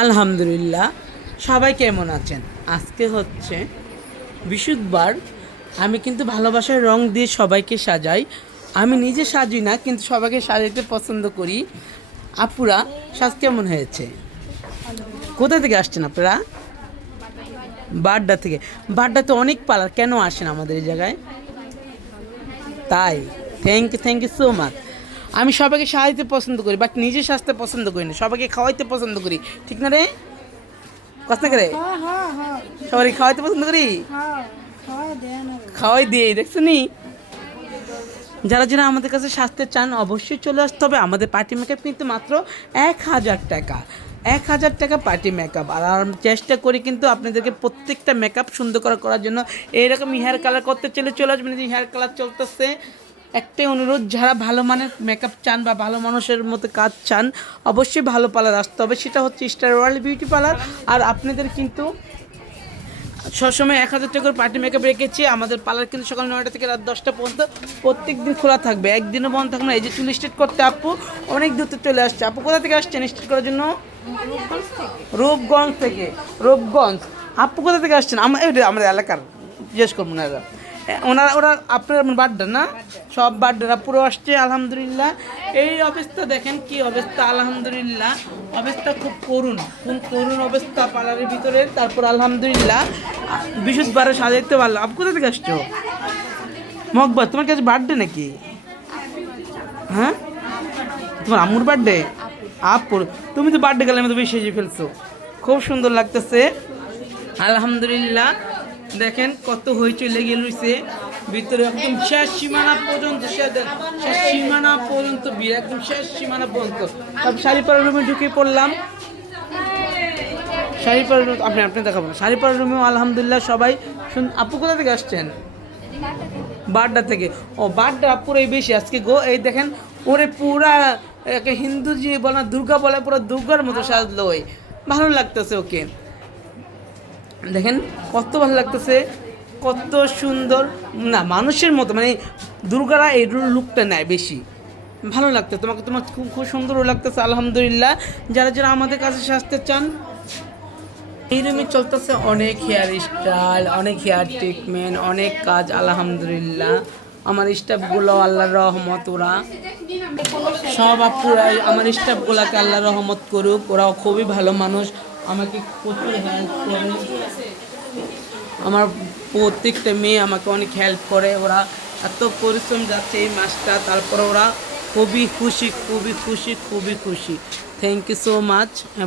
আলহামদুলিল্লাহ, সবাই কেমন আছেন? আজকে হচ্ছে বৃহস্পতিবার। আমি কিন্তু ভালোবাসার রং দিয়ে সবাইকে সাজাই। আমি নিজে সাজি না, কিন্তু সবাইকে সাজাইতে পছন্দ করি। আপুরা, সাজ কেমন হয়েছে? কোথা থেকে আসছেন আপনারা? বাড্ডা থেকে। বাড্ডাতে অনেক পার্লার, কেন আসেন আমাদের এই জায়গায়? তাই, থ্যাংক ইউ সো মাচ। আমি সবাইকে সাজাইতে পছন্দ করি, বাট নিজে সাজতে পছন্দ করি না। সবাইকে খাওয়াইতে পছন্দ করি, ঠিক না রে? কষ্ট করে সবাই খাওয়াইতে পছন্দ করি, খাওয়াই দিয়ে দেখছো নি। যারা যারা আমাদের কাছে সাজতে চান অবশ্যই চলে আসতে হবে। আমাদের পার্টি মেকআপ কিন্তু মাত্র 1,000 টাকা। 1,000 টাকা পার্টি মেকআপ। আর আমি চেষ্টা করি কিন্তু আপনাদেরকে প্রত্যেকটা মেকআপ সুন্দর করার জন্য। এইরকম হেয়ার কালার করতে চলে আসবেন। যে হেয়ার কালার চলতেছে, একটাই অনুরোধ, যারা ভালো মানের মেকআপ চান বা ভালো মানুষের মতো কাজ চান, অবশ্যই ভালো পার্লার আসতে হবে। সেটা হচ্ছে স্টার রয়্যাল বিউটি পার্লার। আর আপনাদের কিন্তু সবসময় 1,000 টাকার পার্টি মেকআপ রেখেছি। আমাদের পার্লার কিন্তু সকাল 9টা থেকে রাত 10টা পর্যন্ত প্রত্যেক দিন খোলা থাকবে, একদিনও বন্ধ থাকবে না। এই যে চুল স্ট্রেট করতে আপু অনেক দূর থেকে চলে আসছে। আপু কোথা থেকে আসছেন স্ট্রেট করার জন্য? রূপগঞ্জ থেকে। রূপগঞ্জ। আপু কোথা থেকে আসছেন? আমাদের এলাকার, জিজ্ঞেস করবো না। ওরা আপনার বাড্ডা না? সব বাড্ডারা পুরো আসছে আলহামদুলিল্লাহ। এই অবস্থা দেখেন কি অবস্থা, আলহামদুলিল্লাহ। অবস্থা খুব করুণ অবস্থা পার্লারের ভিতরে। তারপর আলহামদুলিল্লাহ বৃহস্পতিবারে সাজাইতে পারলো। আপু কোথা থেকে আসছো? মকবর। তোমার কাছে বার্থডে নাকি? হ্যাঁ, তোমার আম্মুর বার্থডে? আপুর। তুমি তো বার্থডে গেলে তুমি সেজে ফেলছো, খুব সুন্দর লাগতেছে আলহামদুলিল্লাহ। দেখেন কত হইচই লেগে রয়েছে ভিতরে, একদম শেষ সীমানা পর্যন্ত। শেষ সীমানা পর্যন্ত ভিড়, একদম শেষ সীমানা পর্যন্ত। সব শাড়ি পরার রুমে ঢুকে পড়লাম। শাড়ি পরার রুম আপনি দেখাবো না। শাড়ি পরার রুমেও আলহামদুলিল্লাহ সবাই আপু কোথা থেকে আসছেন? বাড্ডা থেকে। ও বাড্ডা পুরোই বেশি আজকে গো। এই দেখেন ওরে পুরা একে হিন্দু যে বলে না, দুর্গা বলে, পুরো দুর্গার মতো সাজলো। ওই ভালো লাগতেছে ওকে। দেখেন কত ভালো লাগতেছে, কত সুন্দর না, মানুষের মতো, মানে দুর্গারা এই লুকটা নেয় বেশি। ভালো লাগতো তোমার খুব খুব সুন্দরও লাগতেছে আলহামদুলিল্লাহ। যারা যারা আমাদের কাছে সাজতে চান, এই রুমে চলতেছে অনেক হেয়ার স্টাইল, অনেক হেয়ার ট্রিটমেন্ট, অনেক কাজ আলহামদুলিল্লাহ। আমার স্টাফগুলো আল্লাহর রহমত, ওরা সব আপুরাই আমার স্টাফগুলোকে আল্লাহর রহমত করুক। ওরাও খুবই ভালো মানুষ, আমাকে প্রচুর হেল্প করে। আমার প্রত্যেকটা মেয়ে আমাকে অনেক হেল্প করে। ওরা এত পরিশ্রম যাচ্ছে এই মাসটা, তারপরে ওরা খুবই খুশি। Thank you so much.